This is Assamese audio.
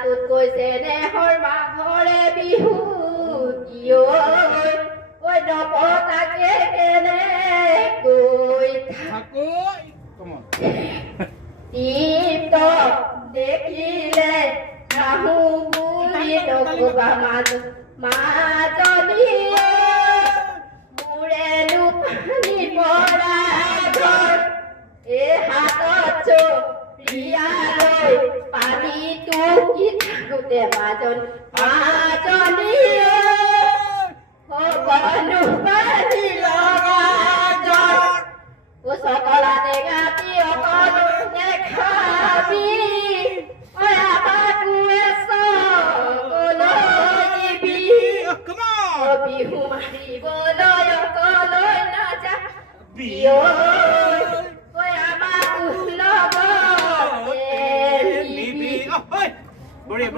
তোত কৈছে নে হৰমা ঘৰে বিহু ঐ নপতাকে কেনে গৈ থাকৈ দীপ্ত দেখিলে নাহো বুলি নকবা মাজনীয়ে মোৰেনো পানী পৰা ঘৰ হাতত চৰিয়ালৈ পানীটো কি থাকোতে মাজনীয়ে হ'বনো পানী লগা জ্বৰ চকলাতে গাতি অকল দেখাবি ঐ আমাকোৱে চকলৈ দিবি বিহু মাৰিবলৈ অকলৈ নাযাবি ঐ আমাকো লগত নিবি বঢ়িয়া